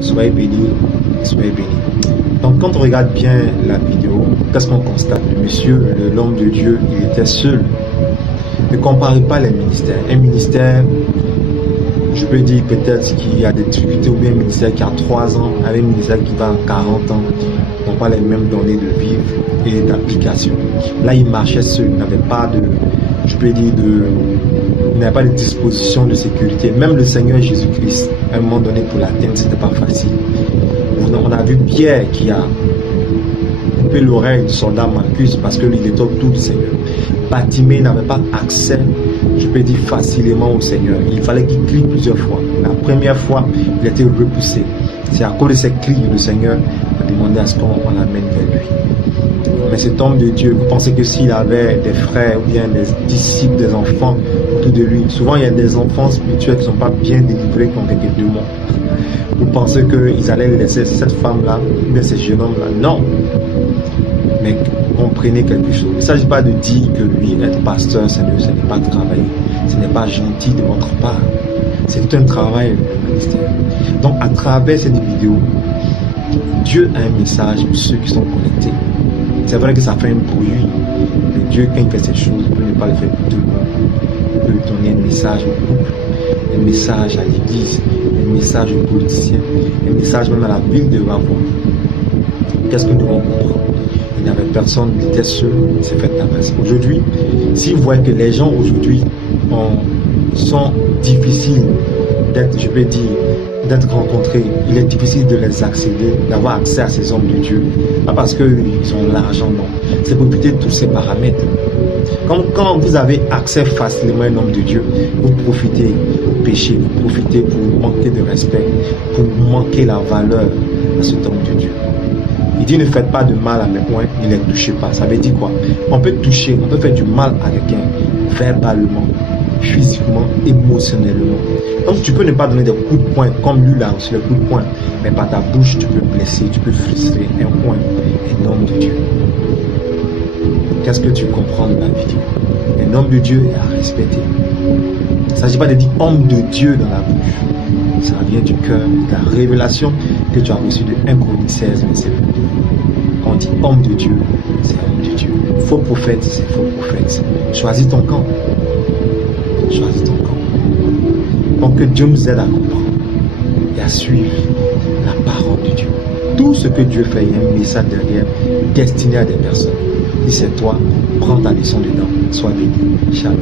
Soyez bénis, soyez bénis. Donc quand on regarde bien la vidéo, qu'est-ce qu'on constate? Le monsieur, l'homme de Dieu, il était seul. Ne comparez pas les ministères. Un ministère, je peux dire peut-être qu'il y a des difficultés, ou bien un ministère qui a 3 ans, avec un ministère qui va à 40 ans, n'ont pas les mêmes données de vivre et d'application. Là, il marchait seul, il n'avait pas de, je peux dire, il n'avait pas de disposition de sécurité. Même le Seigneur Jésus-Christ, à un moment donné, pour l'atteindre, c'était pas facile. On a vu Pierre qui a coupé l'oreille du soldat Marcus parce que il était autour du Seigneur. Bartimée n'avait pas accès, je peux dire, facilement au Seigneur. Il fallait qu'il crie plusieurs fois. La première fois, il était repoussé. C'est à cause de ces cris que le Seigneur a demandé à ce qu'on l'amène vers lui. Mais cet homme de Dieu, vous pensez que s'il avait des frères ou bien des disciples, des enfants autour de lui, souvent il y a des enfants spirituels qui ne sont pas bien délivrés, qui ont quelques démons. Vous pensez qu'ils allaient laisser cette femme-là, ou bien ce jeune homme-là? Non. Mais comprenez quelque chose. Il ne s'agit pas de dire que lui, être pasteur, ce n'est pas travailler. Ce n'est pas gentil de votre part. C'est tout un travail, le ministère. Donc, à travers cette vidéo, Dieu a un message pour ceux qui sont connectés. C'est vrai que ça fait un bruit, mais Dieu, quand il fait ces choses, il peut ne pas le faire pour tout le monde. Il peut donner un message au couple, un message à l'église, un message aux politiciens, un message même à la ville de Ravois. Qu'est-ce que nous devons comprendre? Il n'y avait personne, il était seul, il s'est fait tabasser. Aujourd'hui, si vous voyez que les gens aujourd'hui sont difficiles d'être, je peux dire, d'être rencontrés, il est difficile de les accéder, d'avoir accès à ces hommes de Dieu. Pas parce qu'ils ont l'argent, non. C'est pour éviter tous ces paramètres. Quand vous avez accès facilement à un homme de Dieu, vous profitez pour pécher, vous profitez pour manquer de respect, pour manquer la valeur à cet homme de Dieu. Il dit ne faites pas de mal à mes poings, ne les touchez pas. Ça veut dire quoi? On peut toucher, on peut faire du mal à quelqu'un, verbalement, physiquement, émotionnellement. Donc tu peux ne pas donner des coups de poing comme lui là aussi, les coups de poing, mais par ta bouche tu peux blesser, tu peux frustrer un poing, un homme de Dieu. Qu'est-ce que tu comprends de la vidéo? Un homme de Dieu est à respecter. Il ne s'agit pas de dire homme de Dieu dans la bouche. Ça vient du cœur, de la révélation que tu as reçue de 1 Chroniques 16, verset 22. Quand on dit homme de Dieu, c'est homme de Dieu. Faux prophète, c'est faux prophète. Choisis ton camp. Choisis ton camp. Donc que Dieu nous aide à comprendre et à suivre la parole de Dieu. Tout ce que Dieu fait, il y a un message derrière destiné à des personnes. Si c'est toi, prends ta leçon dedans. Sois béni. Shalom.